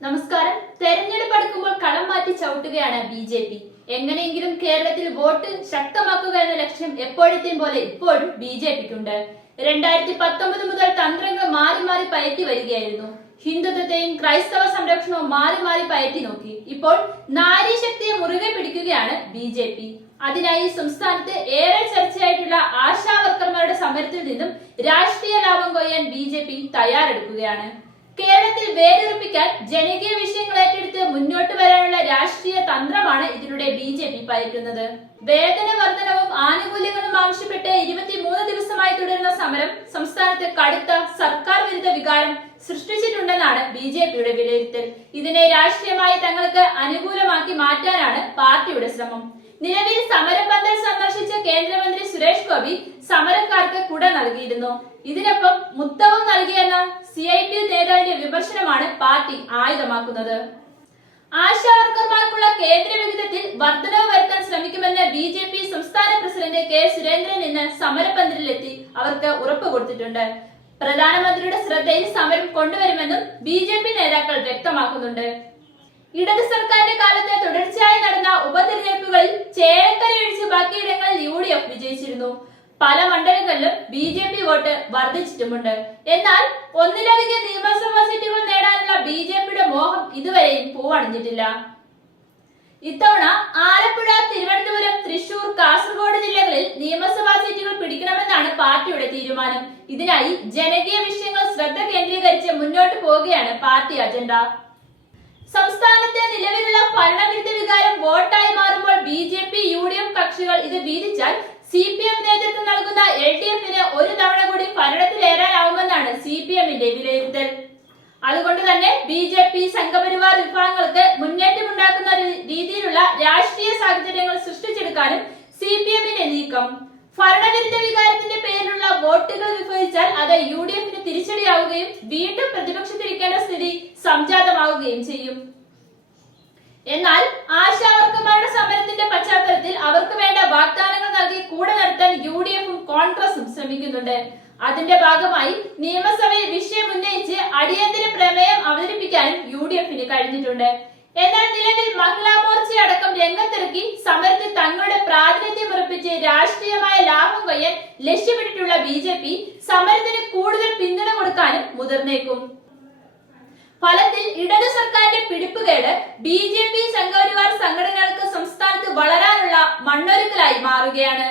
നമസ്കാരം. തെരഞ്ഞെടുപ്പ് അടുക്കുമ്പോൾ കളം മാറ്റി ചവിട്ടുകയാണ് ബി ജെ പി. എങ്ങനെയെങ്കിലും കേരളത്തിൽ വോട്ട് ശക്തമാക്കുക എന്ന ലക്ഷ്യം എപ്പോഴത്തെയും പോലെ ഇപ്പോഴും ബി ജെ പിക്കുണ്ട്. രണ്ടായിരത്തി പത്തൊമ്പത് മുതൽ തന്ത്രങ്ങൾ മാറി മാറി പയറ്റി വരികയായിരുന്നു. ഹിന്ദുത്വത്തെയും ക്രൈസ്തവ സംരക്ഷണവും മാറി മാറി പയറ്റി നോക്കി. ഇപ്പോൾ നാരീശക്തിയെ മുറുകെ പിടിക്കുകയാണ് ബി ജെ പി. അതിനായി സംസ്ഥാനത്ത് ഏറെ ചർച്ചയായിട്ടുള്ള ആശാ വർക്കർമാരുടെ സമരത്തിൽ നിന്നും രാഷ്ട്രീയ ലാഭം കൊയ്യാൻ ബി ജെ പി തയ്യാറെടുക്കുകയാണ്. കേരളത്തിൽ വേരുറപ്പിക്കാൻ ജനകീയ വിഷയങ്ങൾ ഏറ്റെടുത്ത് മുന്നോട്ട് വരാനുള്ള രാഷ്ട്രീയ തന്ത്രമാണ് ഇതിലൂടെ ബി ജെ പി പയറ്റുന്നത്. വേതന വർധനവും ആനുകൂല്യങ്ങളും ആവശ്യപ്പെട്ട് ഇരുപത്തിമൂന്ന് ദിവസമായി തുടരുന്ന സമരം സംസ്ഥാനത്ത് കടുത്ത സർക്കാർ വിരുദ്ധ വികാരം സൃഷ്ടിച്ചിട്ടുണ്ടെന്നാണ് ബി ജെ പിയുടെ വിലയിരുത്തൽ. ഇതിനെ രാഷ്ട്രീയമായി തങ്ങൾക്ക് അനുകൂലമാക്കി മാറ്റാനാണ് പാർട്ടിയുടെ ശ്രമം. നിലവിൽ സമരപന്തൽ സന്ദർശിച്ച കേന്ദ്രമന്ത്രി സുരേഷ് ഗോപി സമരക്കാർക്ക് കുട നൽകിയിരുന്നു. ഇതിനൊപ്പം മുത്തവും നൽകിയെന്ന സി ഐ ടി വിമർശനമാണ് പാർട്ടി ആയുധമാക്കുന്നത്. ആശാവർക്കർമാർക്കുള്ള കേന്ദ്ര വിഹിതത്തിൽ വർധനവ് വരുത്താൻ ശ്രമിക്കുമെന്ന് ബി ജെ പി സംസ്ഥാന പ്രസിഡന്റ് കെ സുരേന്ദ്രൻ ഇന്ന് സമരപന്തലിലെത്തി അവർക്ക് ഉറപ്പ് കൊടുത്തിട്ടുണ്ട്. പ്രധാനമന്ത്രിയുടെ ശ്രദ്ധയിൽ സമരം കൊണ്ടുവരുമെന്നും ബി ജെ പി നേതാക്കൾ വ്യക്തമാക്കുന്നുണ്ട്. ഇടത് സർക്കാരിന്റെ കാലത്ത് തുടർച്ചയായി നടന്ന ഉപതെരഞ്ഞെടുപ്പുകളിൽ ചേലക്കര ഒഴിച്ച് ബാക്കിയിടങ്ങളിൽ യു ഡി എഫ് വിജയിച്ചിരുന്നു. പല മണ്ഡലങ്ങളിലും ബി ജെ പി വോട്ട് വർദ്ധിച്ചിട്ടുമുണ്ട്. എന്നാൽ ഒന്നിലധികം നിയമസഭാ സീറ്റുകൾ നേടാനുള്ള ബി ജെ പിയുടെ മോഹം ഇതുവരെയും പൂവണിഞ്ഞിട്ടില്ല. ഇത്തവണ ആലപ്പുഴ തിരുവനന്തപുരം തൃശൂർ കാസർഗോഡ് ജില്ലകളിൽ നിയമസഭാ സീറ്റുകൾ പിടിക്കണമെന്നാണ് പാർട്ടിയുടെ തീരുമാനം. ഇതിനായി ജനകീയ വിഷയങ്ങൾ ശ്രദ്ധ കേന്ദ്രീകരിച്ച് മുന്നോട്ട് പോവുകയാണ് പാർട്ടി അജണ്ട. സംസ്ഥാനത്തെ നിലവിലുള്ള ഭരണവിരുദ്ധ വികാരം വോട്ടായി മാറുമ്പോൾ B J P U D F കക്ഷികൾ ഇത് വീതിച്ചാൽ സി പി എം നേതൃത്വം നൽകുന്ന എൽ ഡി എഫിന് ഒരു തവണ കൂടി ഭരണത്തിലേറാനാവുമെന്നാണ് സി പി എമ്മിന്റെ വിലയിരുത്തൽ. അതുകൊണ്ട് തന്നെ ബി ജെ പി സംഘപരിവാർ വിഭാഗങ്ങൾക്ക് മുന്നേറ്റമുണ്ടാക്കുന്ന രീതിയിലുള്ള രാഷ്ട്രീയ സാഹചര്യങ്ങൾ സൃഷ്ടിച്ചെടുക്കാനും സി പി എമ്മിന്റെ നീക്കം. ഭരണവിരുദ്ധ വികാരത്തിന്റെ പേരിലുള്ള വോട്ടുകൾ വിഭജിച്ചാൽ അത് യു ഡി എഫിന് തിരിച്ചടിയാവുകയും വീണ്ടും പ്രതിപക്ഷത്തിരിക്കേണ്ട സ്ഥിതി സംജാതമാവുകയും ചെയ്യും. എന്നാൽ ആശാവർക്കന്മാരുടെ സമരത്തിന്റെ പശ്ചാത്തലത്തിൽ അവർക്ക് കൂടെ നടത്താൻ യു ഡി എഫും കോൺഗ്രസും ശ്രമിക്കുന്നുണ്ട്. അതിന്റെ ഭാഗമായി നിയമസഭയിൽ വിഷയം ഉന്നയിച്ച് അടിയന്തര പ്രമേയം അവതരിപ്പിക്കാനും യു ഡി എഫിന് കഴിഞ്ഞിട്ടുണ്ട്. എന്നാൽ നിലവിൽ മഹിളാ മോർച്ച അടക്കം രംഗത്തിറക്കി സമരത്തിൽ തങ്ങളുടെ പ്രാതിനിധ്യം ഉറപ്പിച്ച് രാഷ്ട്രീയമായ ലാഭം കൊയ്യാൻ ലക്ഷ്യമിട്ടിട്ടുള്ള ബി ജെ പി സമരത്തിന് കൂടുതൽ പിന്തുണ കൊടുക്കാനും മുതിർന്നേക്കും. ഫലത്തിൽ ഇടതു സർക്കാരിന്റെ പിടിപ്പുകേട് ബി ജെ പി സംഘപരിവാർ സംഘടനകൾക്ക് സംസ്ഥാനത്ത് മാറുകയാണ്